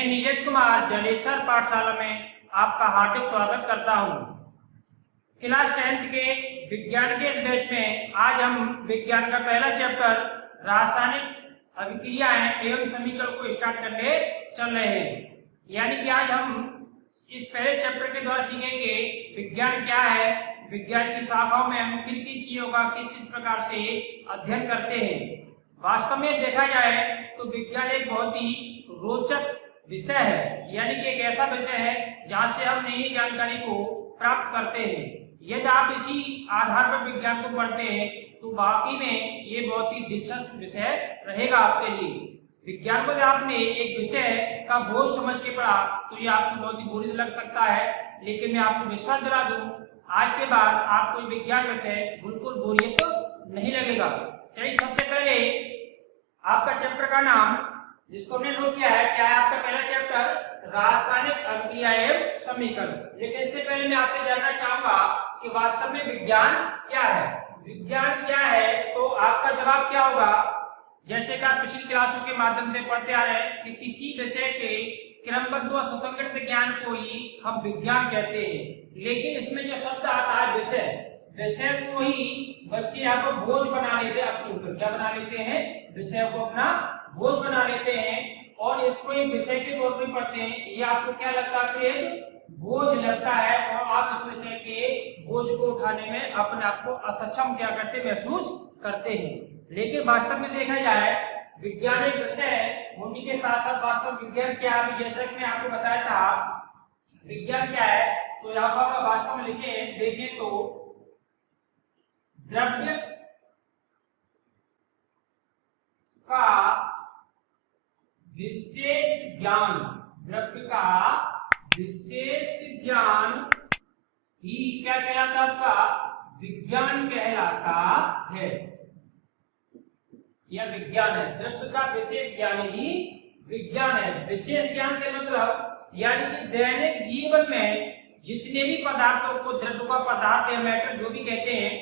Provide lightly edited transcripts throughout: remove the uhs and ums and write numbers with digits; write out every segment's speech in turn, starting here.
मैं नीरज कुमार जलेश्वर पाठशाला में आपका हार्दिक स्वागत करता हूं। क्लास 10th के विज्ञान के बैच में आज हम विज्ञान का पहला चैप्टर रासायनिक अभिक्रियाएं एवं समीकरण को स्टार्ट करने चल रहे हैं। यानी कि आज हम इस पहले चैप्टर के द्वारा सीखेंगे विज्ञान क्या है, विज्ञान की शाखाओं में हम किन किन चीजों का किस किस प्रकार से अध्ययन करते हैं। वास्तव में देखा जाए तो विज्ञान एक बहुत ही रोचक विषय है, यानी कि एक ऐसा विषय है जहां से हम नई जानकारी को प्राप्त करते हैं। यदि आप इसी आधार पर विज्ञान को पढ़ते हैं तो वाकई में ये बहुत ही दिलचस्प विषय रहेगा आपके लिए। विज्ञान को जब आपने एक विषय का बोझ समझ के पढ़ा तो ये आपको बहुत ही बोरिंग लग सकता है, लेकिन मैं आपको विश्वास दिला दूं आज के बाद आपको विज्ञान विषय बिल्कुल बोरियत तो नहीं लगेगा। चलिए सबसे पहले आपका चैप्टर का नाम जिसको हमने नोट किया है, क्या है आपका पहला चैप्टर रासायनिक अभिक्रिया एवं समीकरण। लेकिन इससे पहले मैं आपसे जानना चाहूंगा कि वास्तव में विज्ञान क्या है। विज्ञान क्या है तो आपका जवाब क्या होगा। जैसे कि आप पिछली क्लासों के माध्यम से पढ़ते आ रहे हैं कि किसी विषय के क्रमबद्ध व सुसंगत ज्ञान को ही हम विज्ञान कहते हैं, लेकिन इसमें जो शब्द आता है विषय को ही बच्चे यहाँ पर बोझ बना लेते हैं, अपने ऊपर क्या बना लेते हैं, विषय को अपना बोझ बना लेते हैं और इसको एक विषय के तौर पर पढ़ते हैं। ये आपको क्या लगता है, एक बोझ लगता है और आप इस विषय के बोझ को उठाने में अपने आप को असक्षम क्या करते महसूस करते हैं। लेकिन वास्तव में देखा जाए विज्ञान एक विषय होने के साथ साथ वास्तव विज्ञान क्या है, जैसा कि मैं आपको बताया था विज्ञान क्या है, तो यहाँ पर वास्तव में लिखे देखें तो द्रव्य का विशेष ज्ञान, द्रव्य का विशेष ज्ञान ही क्या कहलाता है, आपका विज्ञान कहलाता है या विज्ञान है। द्रव्य का विशेष ज्ञान ही विज्ञान है। विशेष ज्ञान से मतलब यानी कि दैनिक जीवन में जितने भी पदार्थों को द्रव्य का पदार्थ या मैटर जो भी कहते हैं,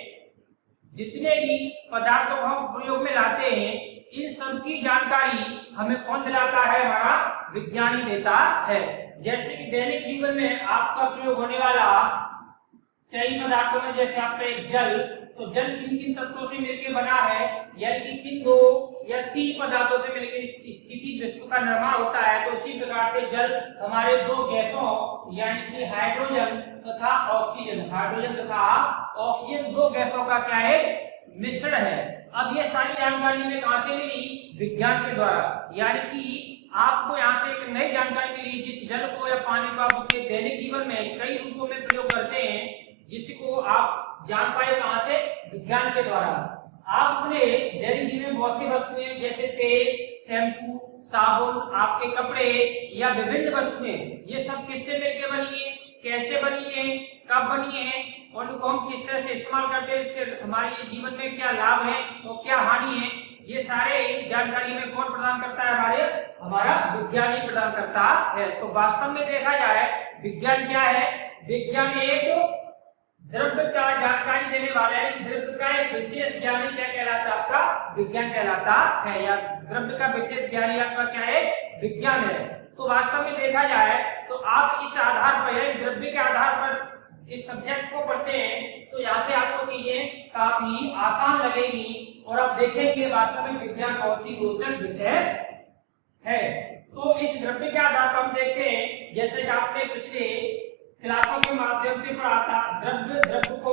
जितने भी पदार्थों को हम प्रयोग में लाते हैं, इन सब की जानकारी हमें कौन दिलाता है, हमारा विज्ञान ही देता है। जैसे कि दैनिक जीवन में आपका प्रयोग होने वाला कई पदार्थों में, जैसे आपका एक जल, तो जल किन किन तत्वों से मिलकर बना है, यानी कि किन 2 या 3 पदार्थों से मिलकर स्थिति वस्तु का निर्माण होता है। तो उसी प्रकार से जल हमारे 2 गैसों यानी कि हाइड्रोजन तथा ऑक्सीजन, हाइड्रोजन तथा ऑक्सीजन 2 गैसों का क्या है, मिश्रण है। अब ये सारी जानकारी में कहां से मिली, विज्ञान के द्वारा। यानी कि आपको यहाँ से एक नई जानकारी मिली, जिस जल को या पानी को आप अपने दैनिक जीवन में कई रूपों में प्रयोग करते हैं, जिसको आप जान पाए कहां से, विज्ञान के द्वारा। आप अपने दैनिक जीवन में बहुत सी वस्तुएं जैसे तेल, शैम्पू, साबुन, आपके कपड़े या विभिन्न वस्तुएं, ये सब किससे मिलकर बनी है, कैसे बनी है, कब बनी है और उनको हम किस तरह से इस्तेमाल करते हैं, इसके हमारे जीवन में क्या लाभ है और क्या हानि है, ये सारे जानकारी में कौन प्रदान करता है, हमारा विज्ञान ही प्रदान करता है। तो वास्तव में देखा जाए विज्ञान क्या है, विज्ञान एक द्रव्य का जानकारी देने वाला है। द्रव्य का एक विशेष ज्ञान क्या कहलाता है, आपका विज्ञान कहलाता है, या द्रव्य का विशेष ज्ञान आपका क्या है, विज्ञान है। तो वास्तव में देखा जाए तो आप इस आधार पर या द्रव्य के आधार पर इस सब्जेक्ट को पढ़ते हैं तो यहाँ से आपको चीजें काफी आसान लगेगी और आप देखेंगे वास्तव में विज्ञान बहुत ही रोचक विषय है। तो इस द्रव्य के आधार पर हम देखते हैं, जैसे कि आपने पिछले क्लासों के माध्यम से पढ़ा था, द्रव्य को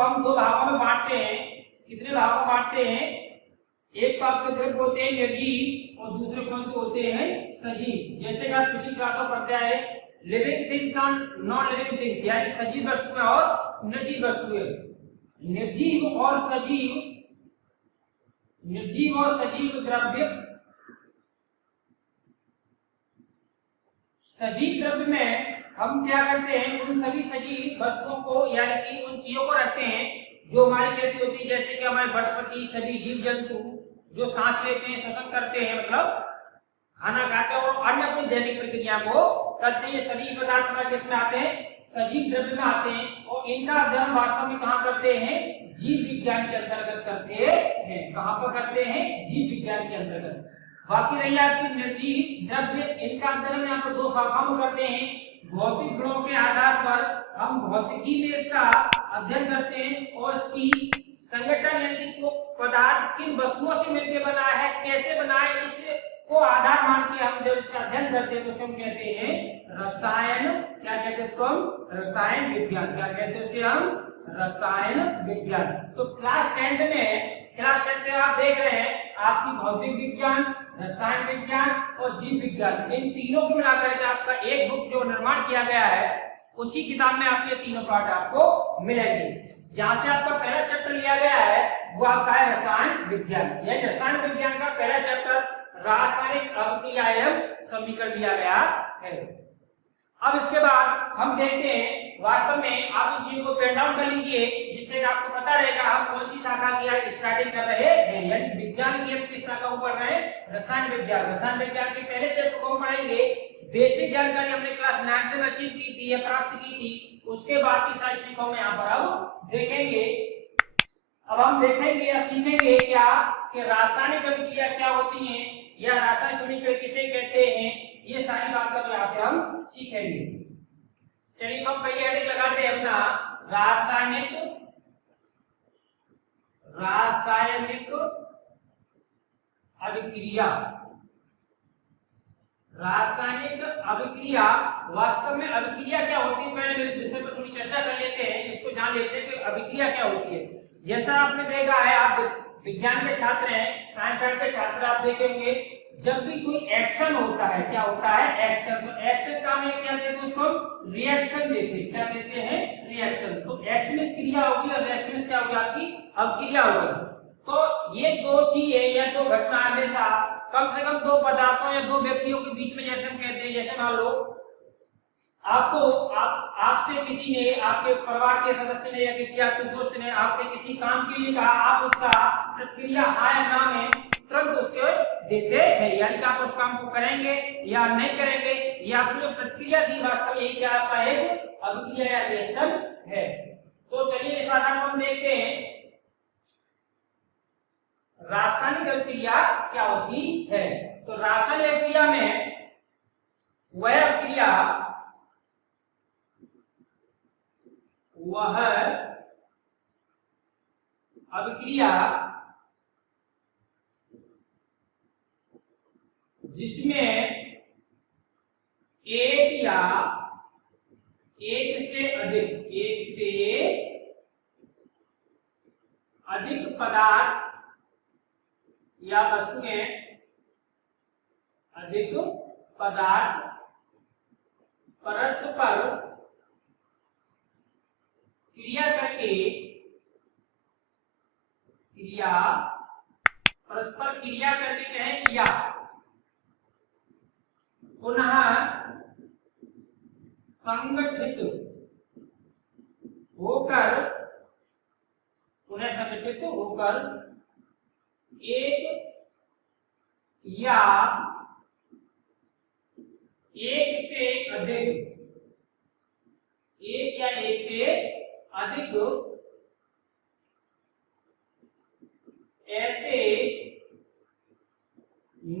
हम 2 भागों में बांटते हैं। कितने भागों में बांटते हैं, एक तो आपके द्रव्य होते हैं निर्जीव और दूसरे कौन से होते हैं, सजीव। जैसे कि आप पिछली क्लासों पढ़ते आए living things and non living things, यानी सजीव वस्तुएं और निर्जीव वस्तुएं। निर्जीव और सजीव द्रव्य, सजीव द्रव्य में हम क्या करते हैं, उन सभी सजीव वस्तुओं को यानी कि उन चीजों को रखते हैं जो हमारी खेती होती है, जैसे कि हमारे वनस्पति, सभी जीव जंतु जो सांस लेते हैं, श्वसन करते हैं, मतलब खाना खाते हैं और अन्य अपनी दैनिक प्रक्रिया को करते हैं। सभी पदार्थ में किसमें आते हैं, सजीव द्रव्य में आते हैं और इनका अध्ययन वास्तव में कहाँ करते हैं, जीव विज्ञान के अंतर्गत करते हैं। कहाँ पर करते हैं, जीव विज्ञान के अंतर्गत। बाकी रही आपकी निर्जीव द्रव्य, इनका अंतरण में आपको दो भाग करते हैं। भौतिक गुणों के आधार पर हम भौतिकी में इसका अध्ययन करते हैं और इसकी संगठन यानी कि पदार्थ किन वस्तुओं से मिलकर बना है, कैसे बना है, इसको आधार मान के हम जब इसका अध्ययन करते हैं तो उसे हम कहते हैं रसायन, क्या कहते हैं इसको हम, रसायन विज्ञान। क्या कहते हैं उसे हम, रसायन विज्ञान। तो क्लास 10 में आप देख रहे हैं आपकी भौतिक विज्ञान, रसायन विज्ञान और जीव विज्ञान, इन तीनों को मिलाकर के आपका एक बुक जो निर्माण किया गया है, उसी किताब में आपके तीनों पार्ट आपको मिलेंगे। जहां से आपका पहला चैप्टर लिया गया है वो आपका है रसायन विज्ञान। यह रसायन विज्ञान का पहला चैप्टर रासायनिक अभिक्रिया एवं समीकरण दिया गया है। अब इसके बाद हम देखते हैं वास्तव में आप इन चीजों को पेन डाउन कर लीजिए, जिससे आपको पता रहेगा हम कौन सी शाखा की स्टार्टिंग कर रहे हैं, यानी विज्ञान की हम किस शाखा को पढ़ रहे हैं, रसायन विज्ञान। रसायन विज्ञान के पहले चैप्टर को हम पढ़ेंगे। बेसिक जानकारी हमने क्लास 9 में अचीव की थी या प्राप्त की थी, उसके बाद की सारी चीजों में यहाँ पर अब देखेंगे। अब हम देखेंगे या सीखेंगे क्या कि रासायनिक अभिक्रिया क्या होती है या रासायनिक समीकरण किसे कहते हैं, ये सारी बातें यहाँ पे हम सीखेंगे। चलिए हम पहले हेडिंग लगाते हैं अपना रासायनिक अभिक्रिया। रासायनिक अभिक्रिया, वास्तव में अभिक्रिया क्या होती है, पहले इस विषय पर थोड़ी चर्चा कर लेते हैं, इसको जान लेते हैं कि अभिक्रिया क्या होती है। जैसा आपने देखा है, आप विज्ञान के छात्र हैं, साइंस साइड के छात्र, आप देखेंगे जब भी कोई एक्शन होता है, क्या होता है, एक्शन। तो एक्शन का हम क्या देते हैं, उसको रिएक्शन देते हैं। क्या देते हैं, रिएक्शन। तो एक्शन में क्रिया होगी और रिएक्शन में क्या होगी, आपकी अभिक्रिया होगी। तो ये दो चीजें या दो घटनाएं में था, कम से कम दो पदार्थों या दो व्यक्तियों के बीच में, जैसे हम कहते हैं, जैसे मान लो आपसे किसी ने, आपके परिवार के सदस्य ने या किसी आपके दोस्त ने आपसे किसी काम के लिए कहा, आप उसका प्रतिक्रिया हाँ या ना में तुरंत उसके देते हैं, यानी कि आप उस काम को करेंगे या नहीं करेंगे, या आपने जो प्रतिक्रिया दी वास्तव में क्या आपका एक अभिक्रिया या रिएक्शन है। तो चलिए इस आधार पर हम देखते हैं रासायनिक अभिक्रिया क्या होती है। तो रासायनिक अभिक्रिया में वह अभिक्रिया जिसमें एक या एक से अधिक पदार्थ या वस्तुएं, अधिक पदार्थ परस्पर क्रिया करके कहें या पुनः संगठित होकर एक या एक से अधिक ऐसे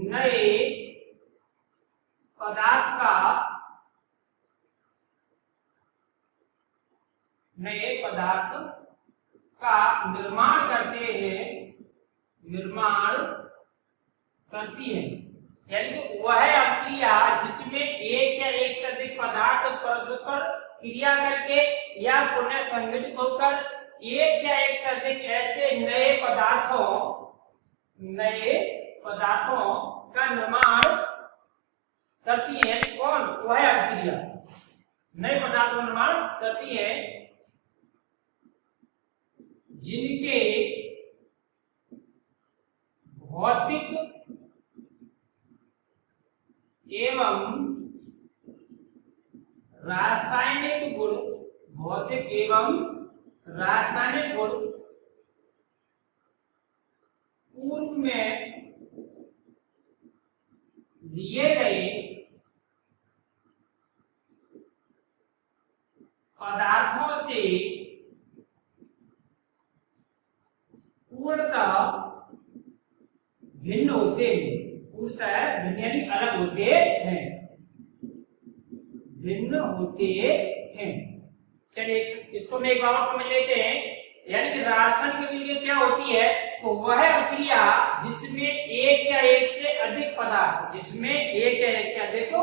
नए पदार्थ का निर्माण करती है। यानी कि वह अभिक्रिया जिसमें एक या एक से अधिक पदार्थ परस्पर क्रिया करके या पुनः संगठित होकर एक या एक से अधिक ऐसे नए पदार्थों का निर्माण करती है। कौन, वह अभिक्रिया नए पदार्थों का निर्माण करती है जिनके भौतिक एवं रासायनिक गुण पूर्व में लिए गए पदार्थों से पूर्णतः भिन्न होते हैं। है भिन्न यानी अलग होते हैं, भिन्न होते हैं। चलिए इसको मैं एक बार और समझ लेते हैं। यानी कि रासायनिक अभिक्रिया क्या होती है, तो वह अभिक्रिया जिसमें एक या एक से अधिक पदार्थ, जिसमें एक या एक से अधिक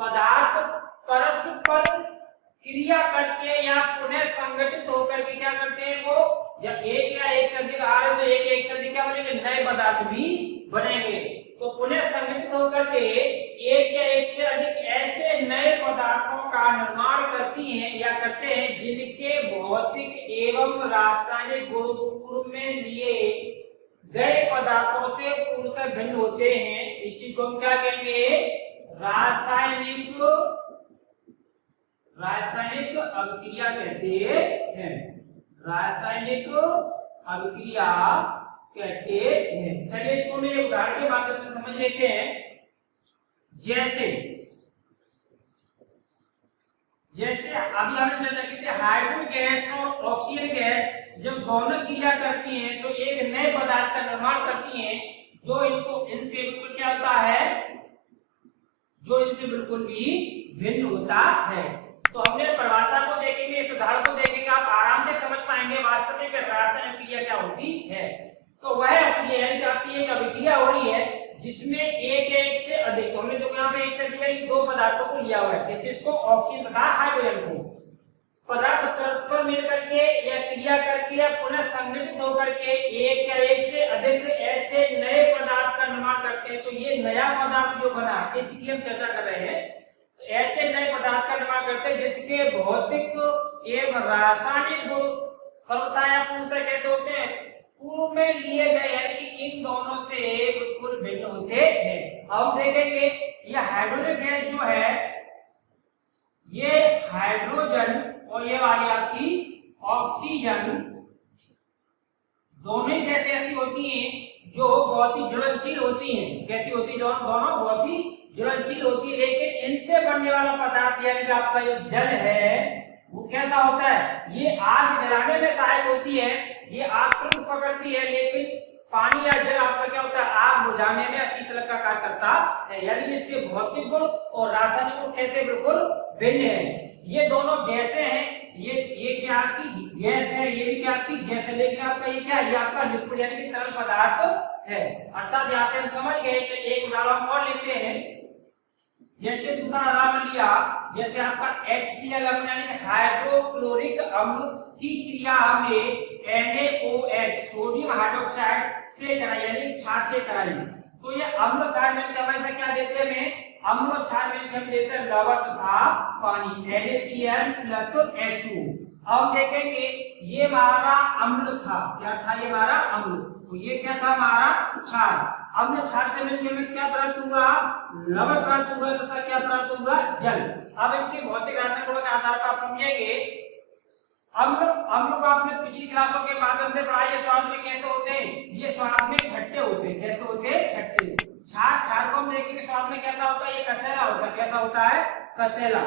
पदार्थ परस्पर क्रिया करके या पुनः संगठित होकर के क्या करते हैं, वो जब एक या एक से अधिक आ रहे तो एक एक से अधिक क्या बनेंगे, नए पदार्थ भी बनेंगे। तो पुनः संगठित होकर के एक या एक से अधिक ऐसे नए पदार्थों का निर्माण करती हैं या करते हैं जिनके भौतिक एवं रासायनिक गुण पूर्व में लिए गए पदार्थों से पूर्णतः भिन्न होते हैं। इसी को हम क्या कहेंगे, रासायनिक अभिक्रिया कहते हैं, रासायनिक अभिक्रिया कहते हैं। चलिए इसको मैं एक उदाहरण के माध्यम से समझ लेते हैं। जैसे अभी हमने चर्चा की थी, हाइड्रोजन गैस और ऑक्सीजन गैस जब दोनों क्रिया करती हैं तो एक नए पदार्थ का निर्माण करती हैं जो इनसे बिल्कुल क्या होता है, जो इनसे बिल्कुल भी भिन्न होता है। तो हमने परिभाषा को देखेंगे, इस उदाहरण को देखेंगे, आप आराम से समझ पाएंगे वास्तव में रासायनिक अभिक्रिया क्या होती है। तो वह अभिक्रिया जाती है, एक अभिक्रिया हो रही है जिसमें एक एक से अधिक, हमने तो यहाँ पे एक से अधिक दो पदार्थों को लिया हुआ है, किसको, ऑक्सीजन तथा हाइड्रोजन को, पदार्थ परस्पर मिलकर के या क्रिया करके या पुनः संगठित होकर के एक या एक से अधिक ऐसे नए पदार्थ का निर्माण करते हैं। तो ये नया पदार्थ जो बना इसकी हम चर्चा कर रहे हैं। ऐसे नए पदार्थ का निर्माण करते हैं जिसके भौतिक एवं रासायनिक गुण सर्वथा या पूर्णतः कैसे होते हैं, पूर्व में लिए गए, यानी कि इन दोनों से बिल्कुल भिन्न होते हैं। अब देखेंगे ये हाइड्रोजन गैस जो है, ये हाइड्रोजन और ये वाली आपकी ऑक्सीजन दोनों जैसे ऐसी होती हैं जो बहुत ही ज्वलनशील होती हैं। कैसी होती है, दोनों बहुत ही ज्वलनशील होती है। लेकिन इनसे बनने वाला पदार्थ यानी कि आपका जो जल है वो कैसा होता है, ये आग जलाने में सहायक होती है, ये आग तुरंत पकड़ती है, लेकिन पानी या जल आपका क्या होता है, आग बुझाने में शीतलक का कार्य करता है। यानी कि इसके भौतिक गुण और रासायनिक गुण कैसे बिल्कुल भिन्न है। ये दोनों गैसें हैं, ये क्या आपकी गैस है, ये भी क्या आपकी गैस है, लेकिन आपका ये क्या है, ये आपका लिक्विड यानी कि तरल पदार्थ है। अर्थात यहाँ से हम समझ गए। एक उदाहरण और लेते हैं। जैसे दूसरा उदाहरण लिया, जैसे आपका HCl अम्ल यानी कि हाइड्रोक्लोरिक अम्ल की क्रिया हमने NaOH सोडियम हाइड्रोक्साइड से कराई, यानी क्षार से कराई। तो ये अम्ल क्षार मिलकर हमें क्या देते हैं, हमें अम्ल क्षार मिलकर हम देते हैं लवण तथा पानी, NaCl + H2। अब देखेंगे ये हमारा अम्ल था, क्या था ये हमारा अम्ल, तो ये क्या था हमारा क्षार। अम्ल क्षार से मिलकर हमें क्या प्राप्त हुआ, लवण प्राप्त हुआ तथा क्या प्राप्त हुआ, जल। अब इनके भौतिक रासायनिक गुणों के आधार पर आप समझेंगे। अम्ल को आपने पिछली क्लासों के माध्यम से पढ़ा, ये स्वाद में कैसे होते हैं, ये स्वाद में खट्टे होते हैं। कैसे होते हैं, खट्टे। क्षार को हम देखेंगे स्वाद में कैसा होता है, ये कसैला होता है। कैसा होता है, कसैला।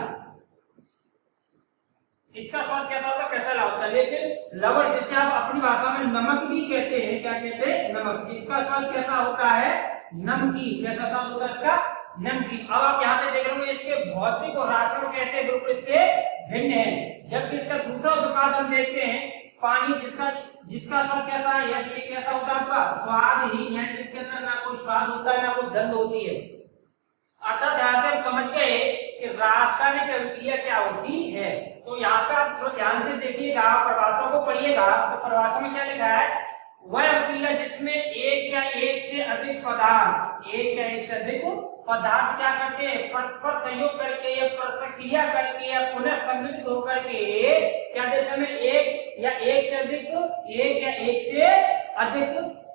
इसका स्वाद कैसा होता है, कसैला होता है। लेकिन लवण जिसे आप अपनी भाषा में नमक भी कहते हैं, क्या कहते हैं, नमक, इसका स्वाद कैसा होता है, नमकीन। कैसा स्वाद होता है इसका, नमकीन। अब आप यहाँ से देख रहे हो इसके भौतिक और रासायनिक कैसे बिल्कुल इससे भिन्न है। जबकि इसका दूसरा उत्पाद हम देखते हैं पानी, जिसका स्वाद कैसा है, ये कैसा होता है आपका, स्वादहीन, यानी जिसके अंदर ना कोई स्वाद होता है ना कोई गंध होती है। अर्थात यहाँ से हम समझ गए कि रासायनिक अभिक्रिया क्या होती है। तो यहाँ पे आप थोड़ा ध्यान से देखिएगा, परिभाषा को पढ़िएगा। तो परिभाषा में क्या लिखा है, वह अभिक्रिया जिसमें एक या एक से अधिक पदार्थ, एक या एक से अधिक पदार्थ क्या करते हैं, परस्पर संयोग करके या परस्पर क्रिया करके या पुनः संगठित होकर के क्या देते हैं, एक या एक से अधिक, एक या एक से अधिक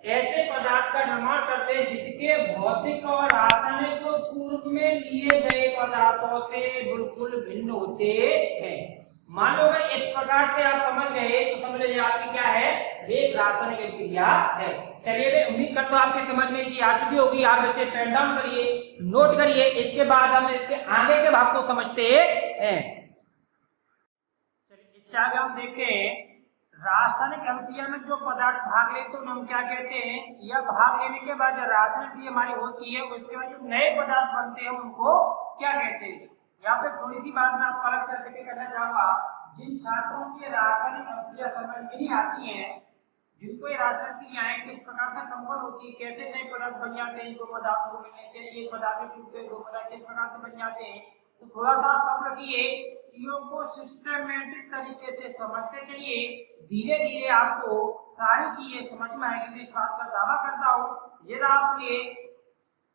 ऐसे पदार्थ का निर्माण करते हैं जिसके भौतिक और रासायनिक पूर्व में लिए गए पदार्थों से बिल्कुल भिन्न होते हैं। मान लो अगर इस प्रकार से आप समझ गए तो समझ लीजिए आपकी क्या है, एक रासायनिक अभिक्रिया है। चलिए मैं उम्मीद करता हूं आपकी समझ में इसी आ चुकी होगी। आप इसे पेन डाउन करिए, नोट करिए, इसके बाद हम इसके आगे के भाग को समझते हैं। चलिए इससे आगे हम देखते हैं रासायनिक अभिक्रिया में जो पदार्थ भाग लेते हैं हम क्या कहते हैं, या भाग लेने के बाद जो रासायनिक क्रिया हमारी होती है उसके बाद जो नए पदार्थ बनते हैं उनको क्या कहते हैं। यहाँ पे थोड़ी सी बात मैं आपको अलग से जिक्र करना चाहूंगा। जिन छात्रों की रासायनिक अभिक्रिया समझ में नहीं आती है, जिनको ये रासायनिक क्रियाएं किस प्रकार से संपन्न होती है, कैसे नए पदार्थ बन जाते हैं, दो पदार्थों को मिलने के लिए एक पदार्थ से टूटते दो पदार्थ किस प्रकार से बन जाते हैं, तो थोड़ा सा सब रखिए, चीजों को सिस्टमेटिक तरीके से समझते चलिए। धीरे धीरे आपको सारी चीजें समझ में आएगी। मैं इस बात का दावा करता हूँ यदि आपने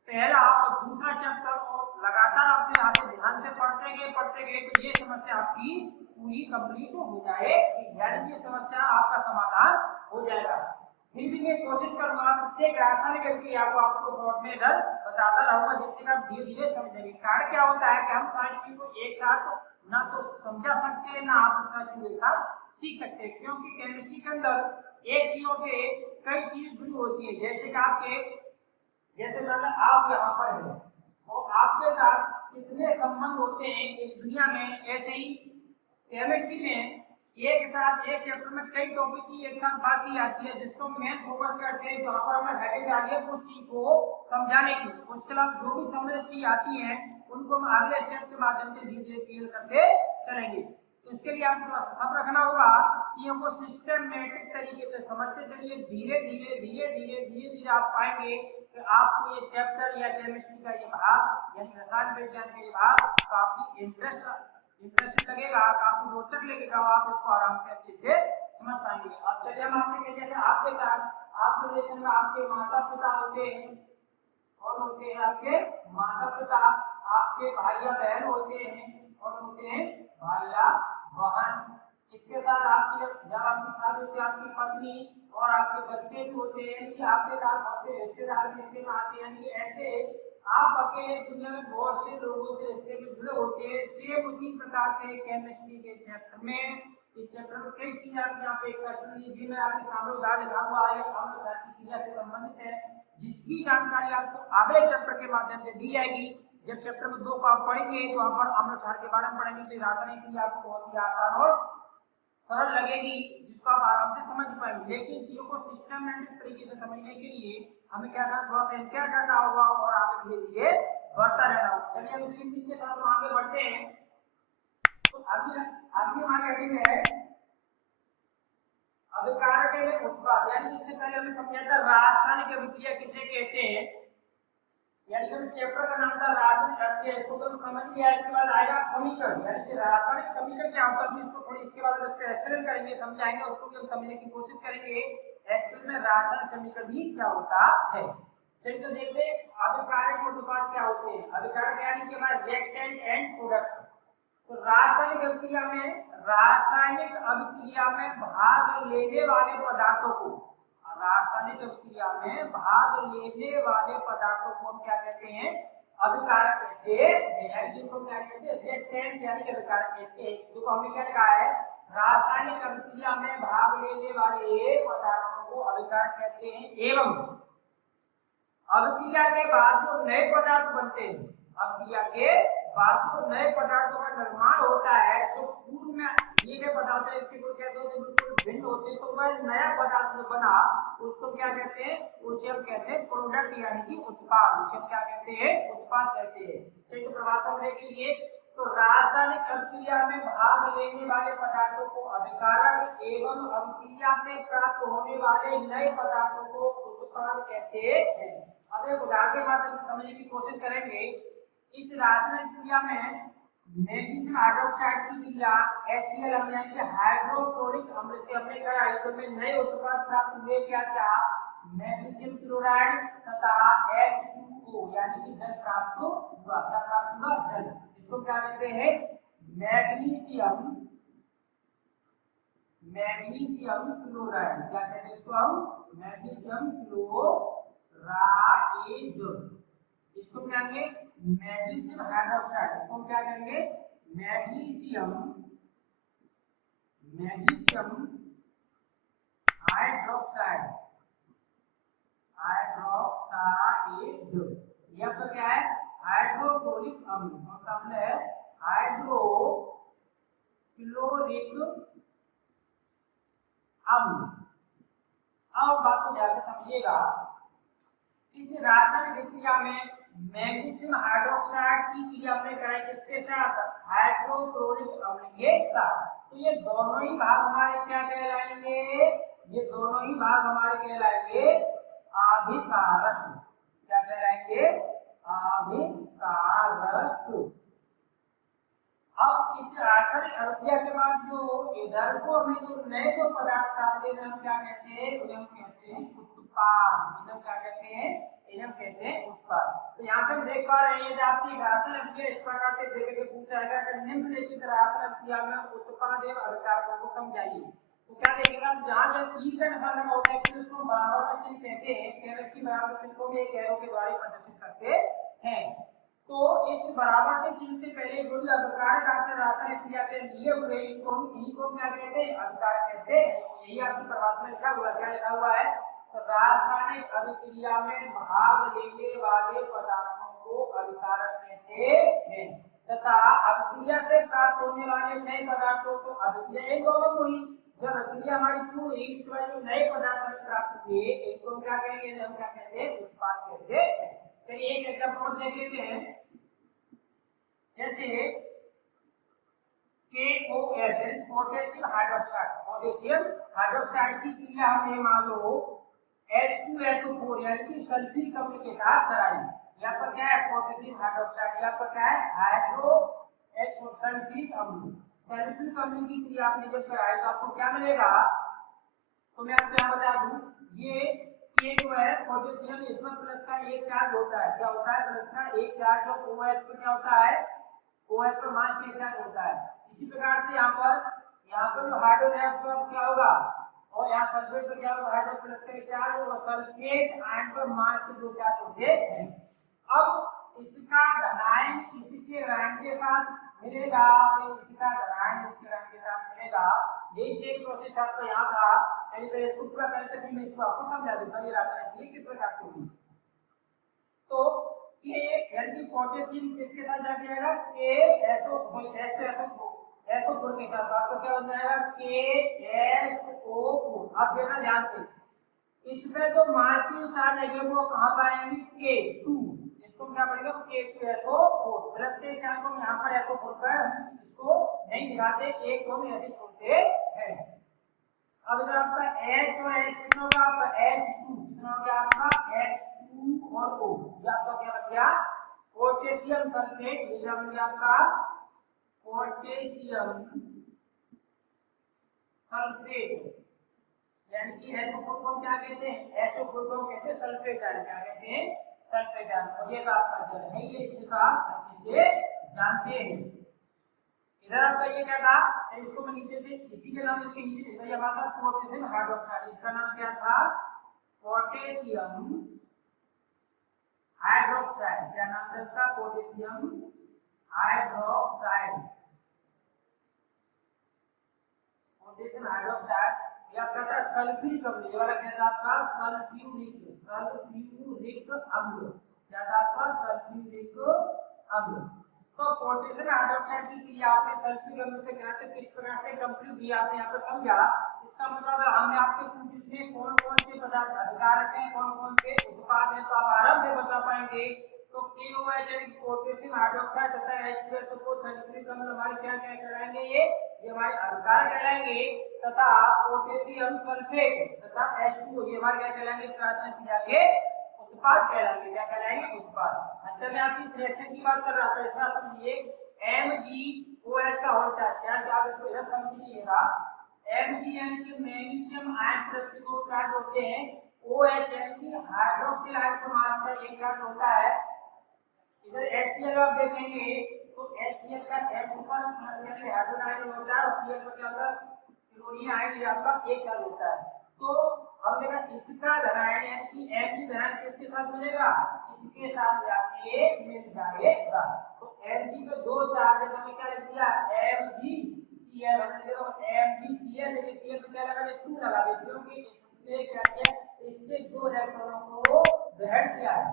पहला और दूसरा चैप्टर को लगातार अपने आगे ध्यान से पढ़ते गए तो ये समस्या आपकी पूरी कंप्लीट हो जाएगी, यानी ये समस्या आपका समाधान हो जाएगा। फिर भी मैं कोशिश करूंगा प्रत्येक रासायनिक अभिक्रिया को आपको शॉर्ट में इधर बताता रहूंगा, जिससे आप धीरे धीरे समझेंगे। कारण क्या होता है कि हम सारी चीजों को एक साथ ना तो समझा सकते हैं ना आप दूसरा चीज एक साथ सीख सकते हैं, क्योंकि केमिस्ट्री के अंदर एक चीजों के कई चीजें जुड़ी होती है। जैसे कि आपके जैसे मतलब आप यहाँ पर हैं और आपके साथ कितने संबंध होते हैं इस दुनिया में, ऐसे ही केमिस्ट्री में एक साथ एक चैप्टर में कई टॉपिक की एक साथ बात की जाती है, जिसको मेन फोकस करते हैं जहाँ पर हमें हेडिंग डाली है उस चीज को समझाने की। उसके अलावा जो भी समझ चीज आती है उनको हम अगले स्टेप के माध्यम से धीरे धीरे क्लियर करते चलेंगे। इसके लिए आपको सब रखना होगा, चीजों को सिस्टमेटिक तरीके से समझते चलिए। धीरे धीरे आप पाएंगे कि आपको ये चैप्टर या केमिस्ट्री का ये भाग यानी रसायन विज्ञान का ये भाग काफी इंटरेस्टिंग लगेगा, काफी रोचक लगेगा, आप इसको आराम से अच्छे से समझ पाएंगे। अब चलिए हम आपसे कहते हैं आपके साथ आपके रिलेशन में आपके माता पिता होते हैं, और होते हैं आपके माता पिता, आपके भाई या बहन होते हैं, और होते हैं भाई या बहन। इसके साथ आपकी जब आपकी शादी होती है आपकी पत्नी और आपके बच्चे भी होते हैं, कि आपके साथ बहुत से रिश्तेदार भी इसके में आते हैं। ऐसे आप अकेले दुनिया में बहुत से लोगों से रिश्ते में जुड़े होते हैं। सेम उसी प्रकार के केमिस्ट्री के चैप्टर में, इस चैप्टर में कई चीजें आप यहाँ पे कर लीजिए। मैं आपके सामने उदाहरण लिखा हुआ है, अम्ल की क्रिया से संबंधित है, जिसकी जानकारी आपको अगले चैप्टर के माध्यम से दी जाएगी। जब चैप्टर में 2 को आप पढ़ेंगे तो वहां पर अम्ल क्षार के बारे में पढ़ेंगे, तो रासायनिक क्रिया आपको बहुत ही आसान और सरल लगेगी, जिसको आप आराम से समझ पाएंगे। लेकिन चीजों को सिस्टमेटिक तरीके से समझने के लिए हमें क्या करना, थोड़ा सा इंतजार करना होगा और आगे धीरे धीरे बढ़ता रहना होगा। चलिए हम इसी के साथ हम आगे बढ़ते हैं। तो अभी हमारी हेडिंग है अभिकारक में उत्पाद, यानी इससे पहले हमने समझा था रासायनिक अभिक्रिया किसे कहते हैं, यानी कि चैप्टर का नाम था रासायनिक अभिक्रिया। इसको तो समझ लिया। इसके बाद आएगा समीकरण, यानी कि रासायनिक समीकरण क्या होता है, इसको थोड़ी इसके बाद इस पे एक्सप्लेन करेंगे, समझाएंगे, उसको भी हम समझने की कोशिश करेंगे एक्चुअल में रासायनिक समीकरण भी क्या होता है। चलिए तो देखते हैं अभिकारक उत्पाद क्या होते हैं। अभिकारक यानी कि हमारा रिएक्टेंट एंड प्रोडक्ट। तो रासायनिक अभिक्रिया में भाग लेने वाले पदार्थों को, रासायनिक अभिक्रिया में भाग लेने वाले पदार्थों को हम क्या कहते हैं, अभिकारक कहते हैं। जिनको क्या कहते हैं, रिएक्टेंट यानी अभिकारक कहते हैं। जो हमने क्या लिखा है, रासायनिक अभिक्रिया में भाग लेने वाले पदार्थों को अभिकारक कहते हैं। एवं अभिक्रिया के बाद जो नए पदार्थ बनते हैं, अभिक्रिया के बाद जो नए पदार्थों का निर्माण होता है, जो पूर्व में ये गए पदार्थ है इसके को कहते हैं बिल्कुल भिन्न होते हैं, तो वह नया पदार्थ जो बना उसको क्या कहते हैं, उसे हम कहते हैं प्रोडक्ट यानी कि उत्पाद। उसे हम क्या कहते हैं, उत्पाद कहते हैं। चलिए प्रभाषा में देख लीजिए। तो रासायनिक अभिक्रिया में भाग लेने वाले पदार्थों को अभिकारक एवं अभिक्रिया से प्राप्त होने वाले नए पदार्थों को उत्पाद कहते हैं। अब एक उदाहरण के माध्यम से समझने की कोशिश करेंगे। इस रासायनिक क्रिया में मैग्नीशियम हाइड्रोक्साइड की क्रिया HCl अम्ल यानी कि हाइड्रोक्लोरिक अम्ल से हमने कराई, तो में नए उत्पाद प्राप्त हुए। क्या क्या, मैग्नीशियम क्लोराइड तथा H2O यानी कि जल प्राप्त हुआ। क्या प्राप्त हुआ, जल। इसको क्या कहते हैं, मैग्नीशियम क्लोराइड। क्या कहते हैं इसको हम, मैग्नीशियम क्लोराइड। इसको क्या कहेंगे, मैग्नीशियम हाइड्रोक्साइड। इसको क्या कहेंगे, मैग्नीशियम हाइड्रोक्साइड। यह तो क्या है, हाइड्रोक्लोरिक अम्ल। कौन सा अम्ल है, हाइड्रोक्लोरिक इस रासायनिक अभिक्रिया में मैग्नीशियम हाइड्रोक्साइड की क्रिया हमने कराई किसके साथ, हाइड्रोक्लोरिक अम्ल के साथ। तो ये दोनों ही भाग हमारे क्या कहलाएंगे, ये दोनों ही भाग हमारे कहलाएंगे अभिकारक। क्या कहलाएंगे, अभिकारक। अब इस रासायनिक अभिक्रिया के बाद जो इधर को हमें जो नए जो पदार्थ आते हैं हम क्या कहते हैं, उन्हें हम कहते हैं उत्पाद। इन्हें क्या कहते हैं, इन्हें हम कहते हैं उत्पाद। तो यहाँ पे हम देख पा रहे हैं ये आपकी रासायनिक अभिक्रिया इस प्रकार से देख के पूछा जाएगा कि निम्नलिखित रासायनिक अभिक्रिया में उत्पाद एवं अभिकारकों को समझाइए। तो क्या देखेगा, जहाँ जो तीर का निशान लगा होता है फिर उसको बराबर का चिन्ह कहते हैं। केमिस्ट्री बराबर चिन्ह को भी एक एरो के द्वारा प्रदर्शित करते हैं। तो इस बराबर के चिन्ह से पहले जो भी अभिकारक आपने रासायनिक क्रिया के लिए हुए इनको क्या कहते हैं, अभिकारक कहते हैं। यही आपकी प्रवाद में लिखा हुआ, क्या लिखा हुआ है, तो रासायनिक अभिक्रिया में भाग लेने वाले पदार्थों को अभिकारक कहते हैं तथा अभिक्रिया से प्राप्त होने वाले नए पदार्थों को अभिक्रिया एक दोनों हुई। जब अभिक्रिया हमारी पूरी हुई इसके बाद जो नए पदार्थ प्राप्त हुए इनको क्या कहेंगे, हम क्या कहते हैं, उत्पाद कहते हैं। चलिए एक एग्जांपल देख लेते हैं। जैसे KOH potassium hydroxide, potassium hydroxide की क्रिया हमने मान लो H2SO4 यानी कि सल्फ्यूरिक अम्ल के साथ कराई। यहाँ पर क्या है, पोटेशियम हाइड्रोक्साइड, यहाँ पर क्या है, सल्फ्यूरिक अम्ल। सल्फ्यूरिक अम्ल की क्रिया आपने जब कराई तो आपको क्या मिलेगा, तो मैं आपको यहाँ बता दूं, ये K जो है पोटेशियम, इसमें प्लस का एक चार्ज होता है। क्या होता है, प्लस का एक चार्ज। और OH पे क्या होता है, OH पर मास का एक चार्ज होता है। इसी प्रकार से यहाँ पर जो हाइड्रोजन है उसका क्या होगा, और यहाँ सल्फेट पे क्या होगा, हाइड्रोजन प्लस का एक चार्ज और सल्फेट आयन पर मास के दो चार्ज होते हैं। अब इसका धनायन इसके ऋण के साथ मिलेगा, इसका धनायन इसके ऋण के साथ मिलेगा। यही चेन प्रोसेस आपका यहाँ था। चलिए पहले इसको पूरा करते फिर मैं इसको आपको समझा देता हूँ ये रासायनिक क्रिया किस प्रकार की होगी। तो ये यानी कि पोटेशियम किसके साथ जा जाएगा, KSO4 के साथ। आपको क्या हो जाएगा, KSO4। अब देखना ध्यान से, इसमें तो मास की चार्ज लगे वो कहाँ पाएंगे, K2। इसको क्या पड़ेगा, K2SO4 प्लस के चार्ज को यहाँ पर SO4 पर इसको नहीं दिखाते, एक को हम ऐसे छोड़ते हैं। अब इधर आपका H और H कितना होगा, आपका H2 कितना हो गया, आपका H2 और O। ये आपका क्या बन गया, पोटेशियम सल्फेट। ये क्या बन गया आपका, पोटेशियम सल्फेट। यानी कि SO4 को क्या कहते हैं, SO4 को कहते हैं सल्फेट आयन। क्या कहते हैं, सल्फेट आयन। और ये आपका जल है, ये इसका अच्छे से जानते हैं। इधर आपका ये क्या था, इसको मैं नीचे से इसी के नाम इसके नीचे लिखा, ये बात था पोटेशियम हाइड्रोक्साइड। इसका नाम क्या था, पोटेशियम हाइड्रोक्साइड। क्या नाम था इसका, पोटेशियम हाइड्रोक्साइड। पोटेशियम हाइड्रोक्साइड ये आपका था सल्फ्यूरिक अम्ल। ये वाला क्या था आपका, सल्फ्यूरिक अम्ल। क्या था आपका, सल्फ्यूरिक अम्ल। तो पोटेशियम हाइड्रोक्साइड की क्रिया आपने सल्फ्यूरिक अम्ल से कराते किस प्रकार से कंप्लीट किया आपने यहाँ पर समझा। इसका मतलब है हमने आपसे पूछा इसमें कौन कौन से पदार्थ अभिकारक हैं, कौन कौन से उत्पाद हैं, तो आप आराम से बता पाएंगे। तो KOH पोटेशियम हाइड्रोक्साइड तथा H2SO4 सल्फ्यूरिक अम्ल हमारे क्या क्या कहलाएंगे, ये हमारे अभिकारक कहलाएंगे। तथा पोटेशियम सल्फेट तथा H2O ये हमारे क्या कहलाएंगे, इस रासायनिक क्रिया के उत्पाद कहलाएंगे। क्या कहलाएंगे, उत्पाद। अच्छा मैं आपकी इस रिएक्शन की बात कर रहा था, इसमें समझिए MgOH का होल चार्ज, यानी आप इसको इधर समझ लीजिएगा। Mg यानी कि मैग्नीशियम आयन प्लस के दो चार्ज होते हैं। OH यानी कि हाइड्रोक्सिल आयन पर मास का एक चार्ज होता है। इधर HCl आप देखेंगे तो HCl का H पर प्लस यानी हाइड्रोजन आयन होता है और Cl पर क्या होता है, क्लोरीन आयन, ये आपका एक चार्ज होता है। तो हम देखा इसका धनायन यानी कि Mg धनायन किसके साथ मिलेगा, इसके साथ जाके मिल जाएगा। तो Mg पे दो चार्ज है, हमने क्या लिख दिया, MgCl। हमने लिखा MgCl, लेकिन Cl पे क्या लगा, 2 लगा देते क्योंकि इसने क्या किया, इससे दो इलेक्ट्रॉनों को ग्रहण किया है।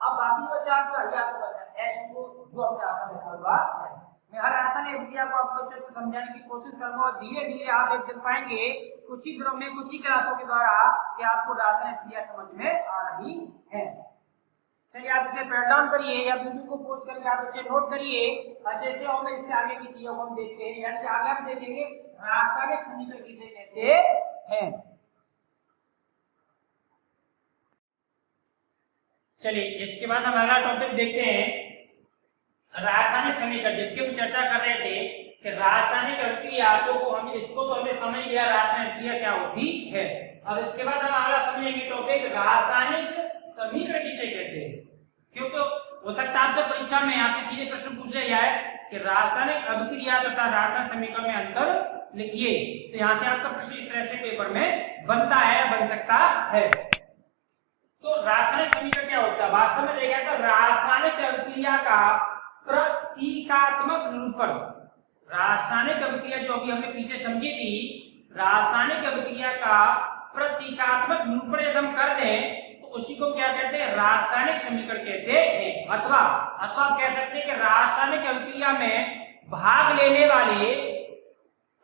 अब बाकी बचा आपका, ये आपका बचा H2O जो हमने यहाँ पर लिखा हुआ है। मैं हर रासायनिक अभिक्रिया को आपको अच्छे से समझाने की कोशिश करूंगा और धीरे धीरे आप एक दिन पाएंगे कुछ ही दिनों में कुछ ही क्लासों के द्वारा कि आपको रासायनिक क्रिया समझ में आ रही है। चलिए आप इसे पेन डाउन करिए या वीडियो को पॉज करके आप इसे नोट करिए। अच्छे से और इसके आगे की चीजों को हम देखते हैं, यानी कि आगे हम देखेंगे रासायनिक समीकरण किसे कहते हैं। चलिए इसके बाद हम अगला टॉपिक देखते हैं रासायनिक समीकरण, जिसके हम चर्चा कर रहे थे कि रासायनिक अभिक्रिया को हम इसको तो हमें समझ लिया रासायनिक अभिक्रिया क्या होती है। अब इसके बाद हम अगला समझेंगे टॉपिक रासायनिक समीकरण किसे कहते हैं, क्योंकि हो सकता है आपके परीक्षा में आपके सीधे प्रश्न पूछ लिया जाए कि रासायनिक अभिक्रिया तथा रासायनिक समीकरण में अंतर लिखिए। तो यहाँ से आपका प्रश्न इस तरह से पेपर में बनता है, बन सकता है। तो रासायनिक समीकरण क्या होता है, वास्तव में देखा तो रासायनिक अभिक्रिया का प्रतीकात्मक निरूपण। रासायनिक अभिक्रिया जो अभी हमने पीछे समझी थी, रासायनिक अभिक्रिया का प्रतीकात्मक निरूपण यदि हम कर दें तो उसी को क्या कहते हैं, रासायनिक समीकरण कहते हैं। अथवा आप कह सकते हैं कि रासायनिक अभिक्रिया में भाग लेने वाले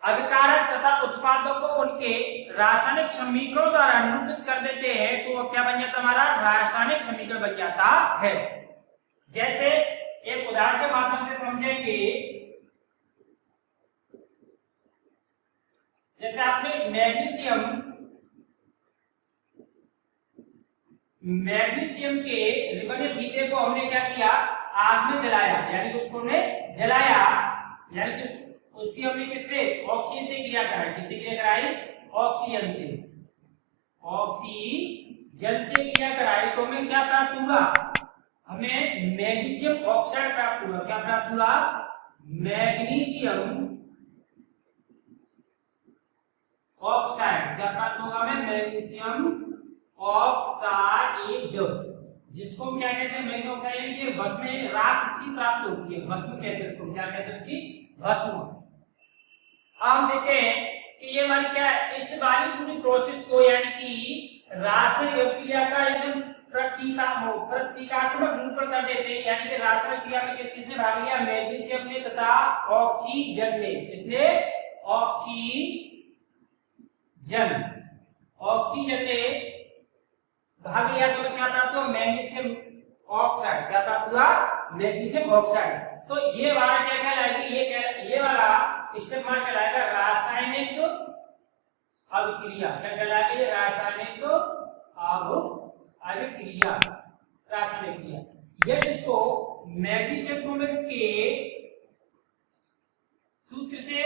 अभिकारक तथा उत्पादों को उनके रासायनिक समीकरणों द्वारा निरूपित कर देते हैं, तो वो क्या बन जाता, हमारा रासायनिक समीकरण बन जाता है। जैसे एक उदाहरण के माध्यम से समझेंगे, जैसे आपने मैग्नीशियम के रिबन फीते को हमने क्या किया, आग में जलाया, यानी कि उसको हमने जलाया, यानी कि उसकी हमने किससे, ऑक्सीजन से क्रिया कराई। किससे क्रिया कराई, ऑक्सीजन से, ऑक्सीजन से क्रिया कराई तो हमें क्या प्राप्त हुआ, हमें मैग्नीशियम ऑक्साइड प्राप्त हुआ। क्या प्राप्त हुआ, मैग्नीशियम ऑक्साइड। क्या प्राप्त होगा हमें, मैग्नीशियम ऑक्साइड, जिसको हम क्या कहते हैं, मैग्नीशियम ऑक्साइड की भस्म में राख सी प्राप्त होती है, भस्म कहते हैं इसको। क्या कहते हैं, उसकी भस्म। हम देखते हैं कि ये वाली क्या, इस वाली पूरी प्रोसेस को यानी कि रासायनिक अभिक्रिया का एकदम प्रतीकात्मक निरूपण कर देते हैं। यानी कि रासायनिक क्रिया में किसने भाग लिया, मैग्नीशियम ने तथा ऑक्सीजन ने। इसने ऑक्सीजन ने भाग लिया तो क्या प्राप्त हुआ, मैग्नीशियम ऑक्साइड। क्या प्राप्त हुआ, मैग्नीशियम ऑक्साइड। तो ये वाला क्या कहलाएगी, ये वाला स्टेप वन कहलाएगा रासायनिक अभिक्रिया। क्या कहलाएगी, रासायनिक अभिक्रिया, रासायनिक क्रिया। ये जिसको मैग्नीशियम क्लोराइड के सूत्र से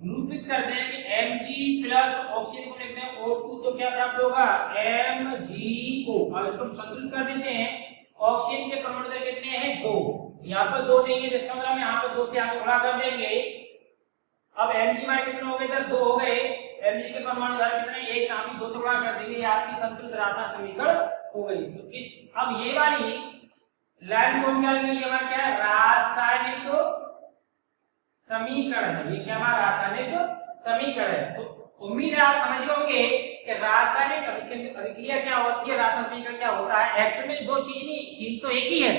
निरूपित करते हैं कि Mg प्लस ऑक्सीजन को लिखते हैं O2, तो क्या प्राप्त होगा, Mg। अब इसको संतुलित कर देते हैं, ऑक्सीजन के परमाणु संख्या कितने हैं, 2। यहाँ पर 2 देंगे, जिसका मतलब हम यहाँ पर 2 से आगे गुणा कर देंगे। अब Mg हमारे कितने हो गए, इधर 2 हो गए। Mg के परमाणु इधर कितने, 1, यहाँ भी 2 से गुणा कर देंगे, ये आपकी संतुलित रासायनिक समीकरण हो गई। तो इस अब ये वाली लाइन कौन क्या है, हमारा क्या है, रासायनिक समीकरण है। ये क्या हमारा रासायनिक समीकरण है। तो उम्मीद है आप समझ होंगे कि रासायनिक अभिक्रिया क्या होती है, रासायनिक समीकरण क्या होता है। एक्चुअली में दो चीज तो एक ही है,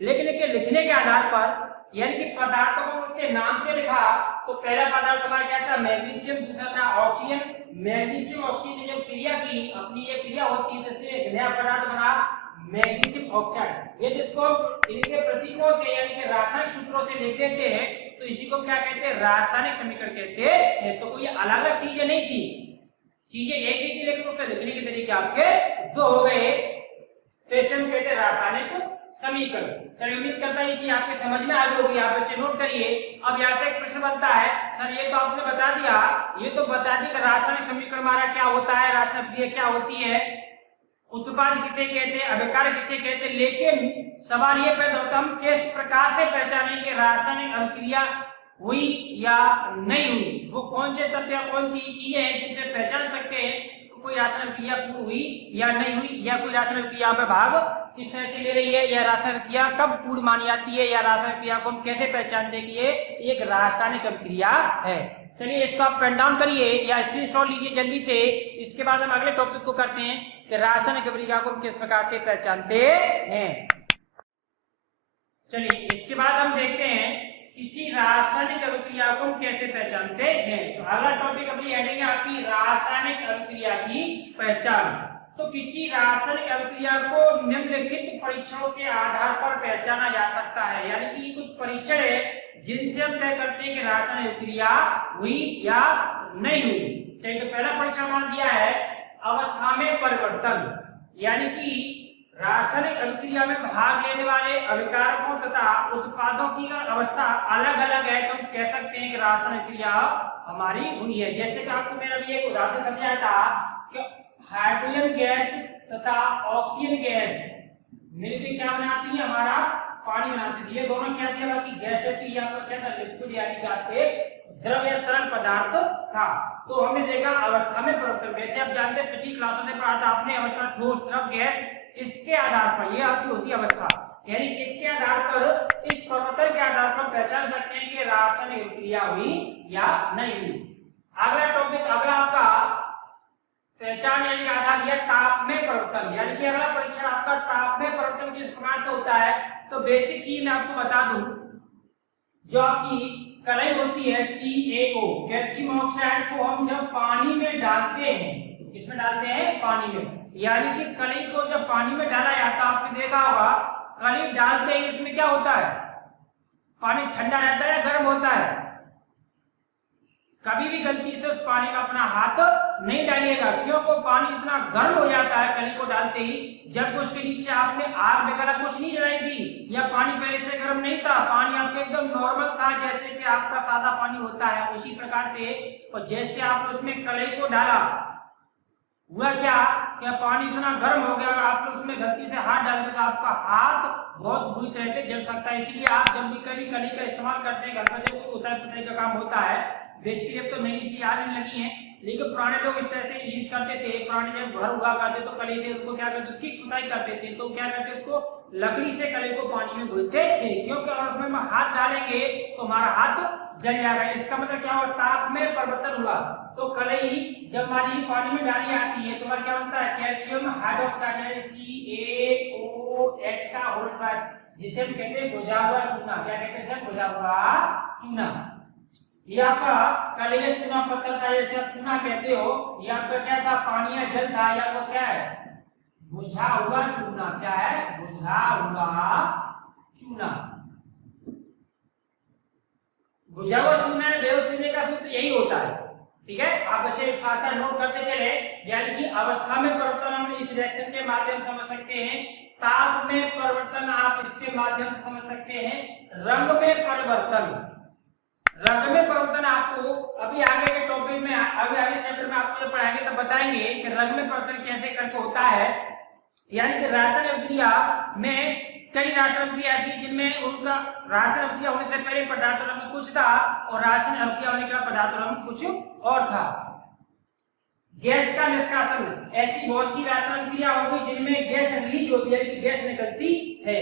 लेकिन इनके लिखने के आधार पर, यानी कि पदार्थों को उसके नाम से लिखा, तो पहला पदार्थ हमारा क्या था, मैग्नीशियम, दूसरा था ऑक्सीजन। मैग्नीशियम ऑक्सीजन ने जब क्रिया की, अपनी ये क्रिया होती है, जैसे एक नया पदार्थ बना मैग्नीशियम ऑक्साइड। ये जिसको इनके प्रतीकों से यानी कि रासायनिक सूत्रों से लिख देते हैं, तो इसी को क्या कहते हैं, रासायनिक समीकरण कहते हैं। तो कोई अलग अलग चीजें नहीं थी, चीजें एक ही थी, लेकिन उसके लिखने के तरीके आपके 2 हो गए, तो इसे हम कहते हैं रासायनिक समीकरण। चलिए उम्मीद करता है इसी आपके समझ में आ गई होगी, आप इसे नोट करिए। अब यहाँ से एक प्रश्न बनता है, सर ये तो आपने बता दिया, ये तो बता दी कि रासायनिक समीकरण हमारा क्या होता है, रासायनिक क्रिया क्या होती है, उत्पाद किसे कहते हैं, अभिकारक किसे कहते हैं, लेकिन सवाल ये पैदा होता है हम किस प्रकार से पहचानें कि रासायनिक अभिक्रिया हुई या नहीं हुई। वो कौन से तत्व या कौन सी चीजें हैं जिनसे पहचान सकते हैं तो कोई रासायनिक क्रिया पूर्ण हुई या नहीं हुई, या कोई रासायनिक क्रिया में भाग किस तरह से ले रही है, या रासायनिक क्रिया कब पूर्ण मानी जाती है, या रासायनिक क्रिया को हम कैसे पहचानते हैं कि ये एक रासायनिक अभिक्रिया है। चलिए इसको आप पेन डाउन करिए या स्क्रीनशॉट लीजिए जल्दी से। इसके बाद हम अगले टॉपिक को करते हैं कि रासायनिक अभिक्रिया को हम किस प्रकार से पहचानते हैं। चलिए इसके बाद हम देखते हैं किसी रासायनिक अभिक्रिया को हम कैसे पहचानते हैं। तो अगला टॉपिक अपनी हेडिंग है आपकी रासायनिक अभिक्रिया की पहचान। तो किसी रासायनिक अभिक्रिया को निम्नलिखित परीक्षणों के आधार पर पहचाना जा सकता है। यानी कि कुछ परीक्षण है जिनसे हम तय करते हैं कि रासायनिक अभिक्रिया हुई या नहीं हुई। चलिए, तो पहला परीक्षण मान दिया है अवस्था में परिवर्तन, यानी कि रासायनिक अभिक्रिया में भाग लेने वाले अभिकारकों तथा उत्पादों की अवस्था अलग अलग है तो हम कह सकते हैं कि रासायनिक अभिक्रिया हमारी हुई है। जैसे कि आपको मैंने अभी एक उदाहरण समझाया था कि हाइड्रोजन गैस तथा ऑक्सीजन गैस मिलकर क्या बनाती है, हमारा पानी बनाती है। ये दोनों क्या दिया कि गैस है, या क्या था, लिक्विड यानी कि आपके द्रव या तरल पदार्थ था। तो हमने देखा अवस्था में परिवर्तन। वैसे आप जानते हैं पिछली क्लासों में पढ़ा था आपने अवस्था ठोस द्रव गैस, इसके आधार पर ये आपकी होती है अवस्था, यानी कि इसके आधार पर, इस परिवर्तन के आधार पर पहचान सकते हैं कि रासायनिक अभिक्रिया हुई या नहीं हुई। अगला टॉपिक, अगला आपका पहचान यानी आधार दिया ताप में परिवर्तन, यानी कि अगला परीक्षण आपका ताप में परिवर्तन किस प्रकार से होता है। तो बेसिक चीज मैं आपको बता दूं, जो आपकी कलई होती है TaO, कैल्शियम ऑक्साइड को हम जब पानी में डालते हैं, किसमें डालते हैं, पानी में, यानी कि कलई को जब पानी में डाला जाता है, आपने देखा होगा कलई डालते ही उसमें क्या होता है, पानी ठंडा रहता है या गर्म होता है। कभी भी गलती से उस पानी में अपना हाथ नहीं डालिएगा, क्योंकि पानी इतना गर्म हो जाता है कली को डालते ही, जब उसके नीचे आपने आग वगैरह कुछ नहीं जलाई थी या पानी पहले से गर्म नहीं था, पानी आपका एकदम नॉर्मल था जैसे कि आपका सादा पानी होता है, उसी प्रकार से और जैसे आपने उसमें कलई को डाला, हुआ क्या पानी इतना गर्म हो गया, आप उसमें गलती से हाथ डाल देगा, आपका हाथ बहुत बुरी तरह से जल सकता है। इसलिए आप जब भी कभी कली का इस्तेमाल करते हैं घर में, जब कोई उतार पुताई का काम होता है, बेसिकली अब तो नई सी आने लगी है, लेकिन पुराने लोग इस तरह से यूज करते थे। पुराने जब घर उगा करते तो कली से उनको क्या करते, उसकी पुताई करते थे, तो क्या करते, उसको लकड़ी से कली को पानी में घुलते थे, क्योंकि अगर उसमें हम हाथ डालेंगे तो हमारा हाथ जल जाएगा। इसका मतलब क्या हुआ, ताप में परिवर्तन हुआ। तो कलई जब हमारी पानी में डाली जाती है तो हमारा क्या बनता है, कैल्शियम हाइड्रोक्साइड CaOH का होता है, जिसे हम कहते हैं बुझा हुआ चूना। क्या कहते हैं, बुझा हुआ चूना। ये आपका कलई चूना पत्थर था, जैसे आप चूना कहते हो, ये आपका क्या था, पानी या जल था, या वो क्या है, बुझा हुआ चूना। क्या है, बुझा हुआ चूना। बुझा हुआ चूना है, बेव चूने का सूत्र यही होता है। ठीक है, आप इसे साथ नोट करते चले। यानी कि अवस्था में परिवर्तन हम इस रिएक्शन के माध्यम से समझ सकते हैं, ताप में परिवर्तन आप इसके माध्यम से समझ सकते हैं, रंग में परिवर्तन, रंग में परिवर्तन आपको अभी आगे के टॉपिक में, आगे चैप्टर में आपको जब पढ़ाएंगे तब बताएंगे कि रंग में परिवर्तन कैसे करके होता है। यानी कि रासायनिक अभिक्रिया में कई रासायनिक अभिक्रिया थी जिनमें उनका रासायनिक अभिक्रिया होने से पहले पदार्थ रंग कुछ था और रासायनिक अभिक्रिया होने के बाद पदार्थ रंग कुछ और था। गैस का निष्कासन, ऐसी बहुत सी रासायनिक अभिक्रिया होगी जिनमें गैस रिलीज होती है, कि गैस निकलती है।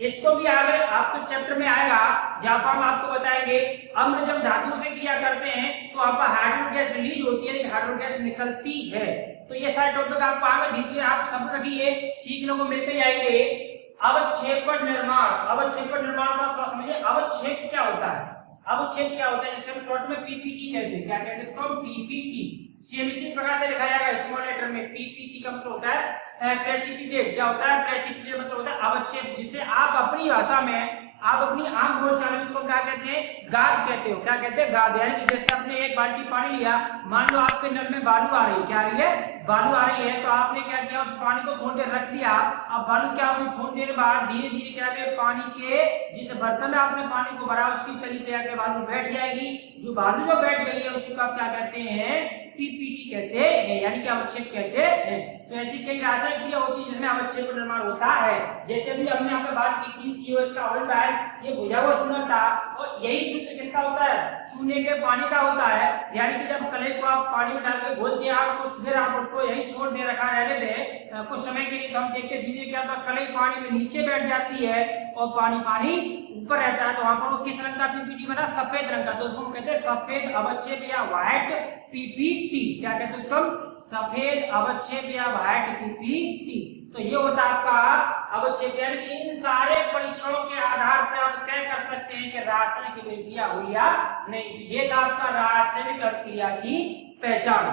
इसको भी आगे आपके चैप्टर में आएगा, जहां पर हम आपको बताएंगे अम्ल जब धातुओं से क्रिया करते हैं तो आपका हाइड्रोजन गैस रिलीज होती है, लेकिन हाइड्रोजन गैस निकलती है। तो ये सारे टॉपिक आपको आगे दीजिए, आप सब रखिए, सीखने को मिलते जाएंगे। अवक्षेपण निर्माण, अवक्षेपण निर्माण का समझिए, अवक्षेप क्या होता है, अवक्षेप क्या होता है, जिसे हम शॉर्ट में पीपीटी कहते हैं। क्या कहते हैं इसको, पीपीटी। सेम इसी प्रकार से लिखा जाएगा स्मॉल लेटर में। पीपीटी का मतलब होता है प्रेसिपिटेट। क्या होता है, प्रेसिपिटेट मतलब होता है अवक्षेप, जिसे आप अपनी भाषा में, आप अपनी आम बोलचाल में इसको क्या कहते हैं, गाद कहते हो। क्या कहते हैं, गाद। यानी कि जैसे आपने एक बाल्टी पानी लिया, मान लो आपके नल में बालू आ रही है, क्या आ रही है, बालू आ रही है, तो आपने क्या किया, उस पानी को थोड़ी देर रख दिया। अब बालू क्या होगी, थोड़ी देर बाद धीरे धीरे क्या करें, पानी के जिस बर्तन में आपने पानी को भरा उसकी तली पे आके बालू बैठ जाएगी। जो बालू जो बैठ गई है उसको आप क्या कहते हैं, पीपीटी कहते हैं, यानी कि अवक्षेप कहते हैं। तो ऐसी कई रासायनिक क्रिया होती है जिसमें अवक्षेप निर्माण होता है। जैसे भी हमने यहाँ पे बात की थी COH का ऑयल डाइज, ये बुझा हुआ चूना था, और यही सूत्र किसका होता है, चूने के पानी का होता है। यानी कि जब कलई को आप पानी में डाल के घोल दिया और कुछ देर आप उसको यही छोड़ दे रखा रहने दे कुछ समय के लिए, तो हम देखते धीरे क्या होता है, कलई पानी में नीचे बैठ जाती है और पानी ऊपर रहता है। तो वहां पर वो किस रंग का पीपीटी बना, सफेद रंग का। तो उसको हम कहते हैं सफेद अवक्षेप या व्हाइट पीपीटी। क्या कहते हैं उसको, सफेद अवक्षेप या व्हाइट पीपीटी। तो ये होता है आपका अवक्षेप। यानी इन सारे परीक्षणों के आधार पर आप तय कर सकते हैं कि रासायनिक अभिक्रिया हुई या नहीं। ये था आपका रासायनिक अभिक्रिया की पहचान।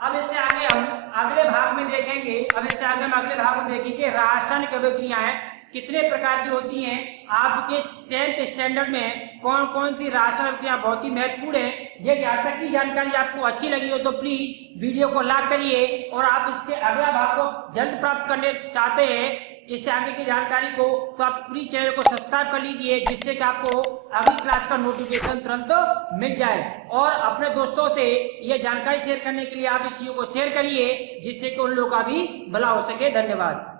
अब इससे आगे हम अगले भाग में देखेंगे। अब इससे आगे हम अगले भाग में देखेंगे रासायनिक अभिक्रियाएं कितने प्रकार की होती हैं। आपके 10th स्टैंडर्ड में कौन कौन सी रासायनिक अभिक्रियाएं बहुत ही महत्वपूर्ण है। ये यहाँ तक की जानकारी आपको अच्छी लगी हो तो प्लीज वीडियो को लाइक करिए, और आप इसके अगला भाग को जल्द प्राप्त करने चाहते हैं इससे आगे की जानकारी को, तो आप प्लीज चैनल को सब्सक्राइब कर लीजिए, जिससे कि आपको अगली क्लास का नोटिफिकेशन तुरंत मिल जाए। और अपने दोस्तों से ये जानकारी शेयर करने के लिए आप इस वीडियो को शेयर करिए, जिससे कि उन लोगों का भी भला हो सके। धन्यवाद।